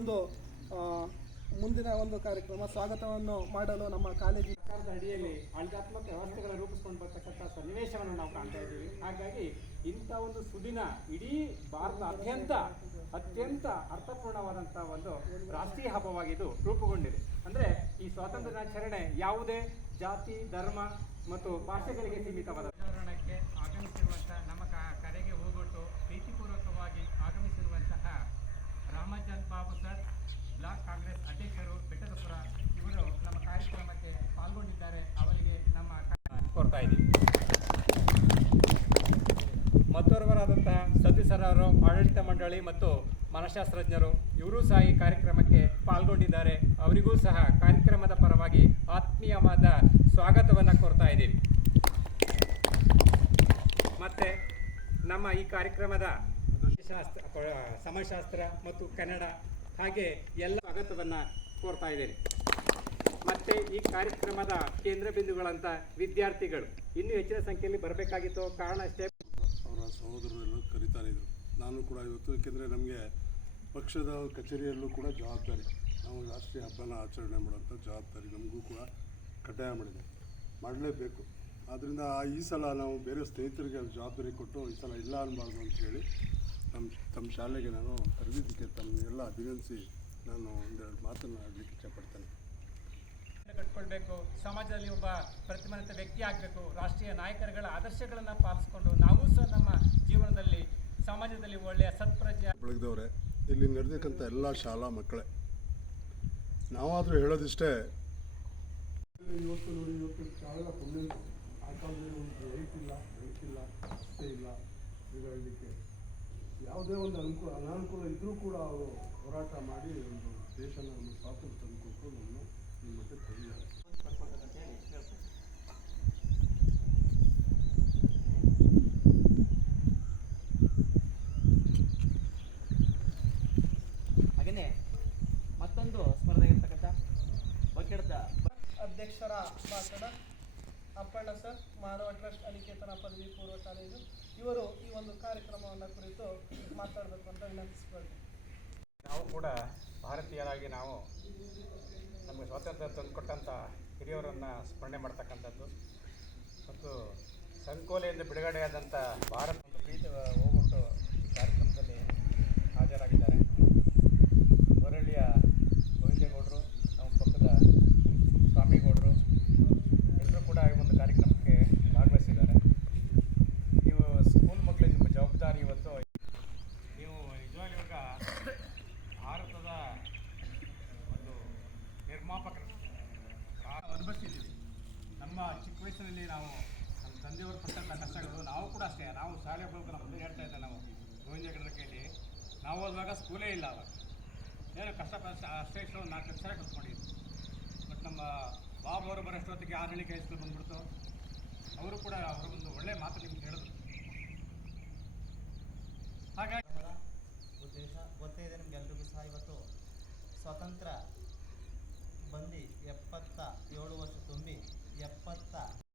ಒಂದು ಮುಂದಿನ ಒಂದು ಕಾರ್ಯಕ್ರಮ ಸ್ವಾಗತವನ್ನು ಮಾಡಲು ನಮ್ಮ ಕಾಲೇಜು ಸರ್ಕಾರದ ಅಡಿಯಲ್ಲಿ ಆಡಳಿತಾತ್ಮಕ ವ್ಯವಸ್ಥೆಗಳ ರೂಪಿಸ್ಕೊಂಡು ಬರ್ತಕ್ಕಂಥ ಸನ್ನಿವೇಶವನ್ನು ನಾವು ಕಾಣ್ತಾ ಇದ್ದೀವಿ. ಹಾಗಾಗಿ ಇಂಥ ಒಂದು ಸುದಿನ ಇಡೀ ಭಾರತಾದ್ಯಂತ ಅತ್ಯಂತ ಅರ್ಥಪೂರ್ಣವಾದಂಥ ಒಂದು ರಾಷ್ಟ್ರೀಯ ಹಬ್ಬವಾಗಿದ್ದು ರೂಪುಗೊಂಡಿದೆ. ಅಂದರೆ ಈ ಸ್ವಾತಂತ್ರ್ಯ ದಿನಾಚರಣೆ ಯಾವುದೇ ಜಾತಿ, ಧರ್ಮ ಮತ್ತು ಭಾಷೆಗಳಿಗೆ ಸೀಮಿತವಾದ ಆಚರಣೆಗೆ ಆಗಮಿಸಿರುವಂತಹ ನಮ್ಮ ಕರೆಗೆ ಹೋಗೊಟ್ಟು ಪ್ರೀತಿಪೂರ್ವಕವಾಗಿ ಆಗಮಿಸಿರುವಂತಹ ರಾಮಚಂದ್ರ ಬಾಬು ಸರ್, ಬ್ಲಾಕ್ ಕಾಂಗ್ರೆಸ್ ಅಧ್ಯಕ್ಷರು ಬೆಟ್ಟದಪುರ, ಇವರು ನಮ್ಮ ಕಾರ್ಯಕ್ರಮಕ್ಕೆ ಪಾಲ್ಗೊಂಡಿದ್ದಾರೆ. ಅವರಿಗೆ ನಮ್ಮ ಕೋರ್ತಾ ಇದ್ದೀವಿ. ಮತ್ತೋರ್ವರಾದಂತಹ ಸದಸ್ಯರವರು, ಆಡಳಿತ ಮಂಡಳಿ ಮತ್ತು ಮನಃಶಾಸ್ತ್ರಜ್ಞರು ಇವರು ಸಹ ಈ ಕಾರ್ಯಕ್ರಮಕ್ಕೆ ಪಾಲ್ಗೊಂಡಿದ್ದಾರೆ. ಅವರಿಗೂ ಸಹ ಕಾರ್ಯಕ್ರಮದ ಪರವಾಗಿ ಆತ್ಮೀಯವಾದ ಸ್ವಾಗತವನ್ನು ಕೋರ್ತಾ ಇದ್ದೀವಿ. ಮತ್ತು ನಮ್ಮ ಈ ಕಾರ್ಯಕ್ರಮದ ಸಮಾಜಶಾಸ್ತ್ರ ಮತ್ತು ಕನ್ನಡ ಹಾಗೆ ಎಲ್ಲ ಸ್ವಾಗತವನ್ನು ಕೋರ್ತಾ ಇದ್ದೇನೆ. ಮತ್ತು ಈ ಕಾರ್ಯಕ್ರಮದ ಕೇಂದ್ರ ಬಿಂದುಗಳಂತ ವಿದ್ಯಾರ್ಥಿಗಳು ಇನ್ನೂ ಹೆಚ್ಚಿನ ಸಂಖ್ಯೆಯಲ್ಲಿ ಬರಬೇಕಾಗಿತ್ತು. ಕಾರಣ ಅಷ್ಟೇ, ಅವರ ಸಹೋದರರೆಲ್ಲ ಕರೀತಾ ಇದ್ದರು. ನಾನು ಕೂಡ ಇವತ್ತು, ಏಕೆಂದರೆ ನಮಗೆ ಪಕ್ಷದ ಕಚೇರಿಯಲ್ಲೂ ಕೂಡ ಜವಾಬ್ದಾರಿ, ನಾವು ರಾಷ್ಟ್ರೀಯ ಹಬ್ಬನ ಆಚರಣೆ ಮಾಡೋಂಥ ಜವಾಬ್ದಾರಿ ನಮಗೂ ಕೂಡ ಕಡ್ಡಾಯ ಮಾಡಿದೆ, ಮಾಡಲೇಬೇಕು. ಆದ್ದರಿಂದ ಈ ಸಲ ನಾವು ಬೇರೆ ಸ್ನೇಹಿತರಿಗೆ ಜವಾಬ್ದಾರಿ ಕೊಟ್ಟು ಈ ಸಲ ಇಲ್ಲ ಅನ್ನಬಾರ್ದು ಅಂತ ಹೇಳಿ ತಮ್ಮ ಶಾಲೆಗೆ ನಾನು ಕರೆದಿದ್ದಕ್ಕೆ ತಮ್ಮನ್ನೆಲ್ಲ ಅಭಿನಂದಿಸಿ ನಾನು ಒಂದೆರಡು ಮಾತನ್ನು ಆಡಲಿಕ್ಕೆ ಇಷ್ಟಪಡ್ತೇನೆ. ಕಟ್ಕೊಳ್ಬೇಕು, ಸಮಾಜದಲ್ಲಿ ಒಬ್ಬ ಪ್ರತಿಭಾನ್ವಿತ ವ್ಯಕ್ತಿ ಆಗಬೇಕು, ರಾಷ್ಟ್ರೀಯ ನಾಯಕರುಗಳ ಆದರ್ಶಗಳನ್ನು ಪಾಲಿಸಿಕೊಂಡು ನಾವು ಸಹ ನಮ್ಮ ಜೀವನದಲ್ಲಿ ಸಮಾಜದಲ್ಲಿ ಒಳ್ಳೆಯ ಸತ್ಪ್ರಜೆ ಬೆಳಗ್ದವ್ರೆ. ಇಲ್ಲಿ ನಡೆದಕ್ಕಂಥ ಎಲ್ಲ ಶಾಲಾ ಮಕ್ಕಳೇ, ನಾವಾದರೂ ಹೇಳೋದಿಷ್ಟೇ, ಇವತ್ತು ನೋಡಿ, ಇವತ್ತು ಶಾಲೆಗಳ ಪುಣ್ಯ ಆ ಕಾಲದಲ್ಲಿ ಒಂದು ರೈತಿಲ್ಲ, ಬೆಳಕಿಲ್ಲ, ರಸ್ತೆ ಇಲ್ಲ, ತಿರುಗಾಡಲಿಕ್ಕೆ ಯಾವುದೇ ಒಂದು ಅನಾನುಕೂಲ ಇದ್ದರೂ ಕೂಡ ಅವರು ಹೋರಾಟ ಮಾಡಿ ಒಂದು ದೇಶನ ಒಂದು ಸ್ವಾತಂತ್ರ್ಯ ತಂದುಕೊಟ್ಟು ನಮ್ಮನ್ನು ಈ ಮಟ್ಟಕ್ಕೆ ತಂದಿದ್ದಾರೆ. ಹಾಗೆಯೇ ಮತ್ತೊಂದು ಸ್ಪರ್ಧೆ ಇರ್ತಕ್ಕಂಥ ಬಕೆಟ್ದ ಅಧ್ಯಕ್ಷರ ಭಾಷಣ ಅಪ್ಪಣ್ಣ ಸರ್, ಮಾನವ ಟ್ರಸ್ಟ್ ಅನಿಕೇತನ ಪದವಿ ಪೂರ್ವ ಕಾಲೇಜು, ಇವರು ಈ ಒಂದು ಕಾರ್ಯಕ್ರಮವನ್ನು ಕುರಿತು ಮಾತಾಡಬೇಕು ಅಂತ ವಿನಂತಿಸ್ಕೊಳ್ತೀವಿ. ನಾವು ಕೂಡ ಭಾರತೀಯರಾಗಿ ನಾವು ನಮಗೆ ಸ್ವಾತಂತ್ರ್ಯ ತಂದುಕೊಟ್ಟಂಥ ಹಿರಿಯವರನ್ನು ಸ್ಮರಣೆ ಮಾಡ್ತಕ್ಕಂಥದ್ದು ಮತ್ತು ಸಂಕೋಲೆಯಿಂದ ಬಿಡುಗಡೆಯಾದಂಥ ಭಾರತ ಒಂದು ಪ್ರೀತಿ ಹೋಗ್ಬಿಟ್ಟು ಈ ಕಾರ್ಯಕ್ರಮದಲ್ಲಿ ಹಾಜರಾಗಿದ್ದಾರೆ. ಹೊರಳ್ಳಿಯ ಗೋವಿಂದೇಗೌಡರು, ನಮ್ಮ ಪಕ್ಕದ ಸ್ವಾಮಿಗೌಡರು ಎಲ್ಲರೂ ಕೂಡ ಈ ಒಂದು ಕಾರ್ಯಕ್ರಮಕ್ಕೆ ಭಾಗವಹಿಸಿದ್ದಾರೆ. ನೀವು ಸ್ಕೂಲ್ ಮಕ್ಕಳು, ನಿಮ್ಮ ಜವಾಬ್ದಾರಿ ಇವತ್ತು. ನೀವು ನಿಜವಾಗಿ ಇವಾಗ ಭಾರತದ ಒಂದು ನಿರ್ಮಾಪಕರು ಅನುಭವಿಸಿದ್ದೀವಿ. ನಮ್ಮ ಚಿಕ್ಕ ವಯಸ್ಸಿನಲ್ಲಿ ನಾವು ನಮ್ಮ ತಂದೆಯವರು ಪಟ್ಟಂಥ ಕಷ್ಟಗಳು, ನಾವು ಕೂಡ ಅಷ್ಟೇ, ನಾವು ಶಾಲೆ ಹೋಗ್ಬೇಕು. ನಮ್ಮ ಮುಂದೆ ಹೇಳ್ತಾ ಇದ್ದೆ, ನಾವು ಗೋವಿಂದೇಗೌಡರ ಕೈಯಲ್ಲಿ ನಾವು ಹೋದಾಗ ಸ್ಕೂಲೇ ಇಲ್ಲ. ಅವಾಗ ಏನೋ ಕಷ್ಟಪಟ್ಟು ಅಷ್ಟೇ ಇಷ್ಟು 4 ಅಕ್ಷರ ಕಲ್ತ್ಕೊಂಡಿದ್ವಿ. ಬಟ್ ನಮ್ಮ ಬಾಬು ಅವರು ಬರೋಷ್ಟೊತ್ತಿಗೆ ಆರಳಿಕೆ ಹೈಸ್ಕೂಲ್ ಬಂದ್ಬಿಡ್ತು. ಅವರು ಕೂಡ ಅವರ ಒಂದು ಒಳ್ಳೆಯ ಮಾತು ನಿಮ್ಗೆ ಹೇಳಿದ್ರು. ಹಾಗಾಗಿ ಉದ್ದೇಶ ಗೊತ್ತೇ ಇದೆ ನಿಮ್ಗೆಲ್ರಿಗೂ ಸಹ. ಇವತ್ತು ಸ್ವಾತಂತ್ರ್ಯ ಬಂದು 77 ವರ್ಷ ತುಂಬಿ 70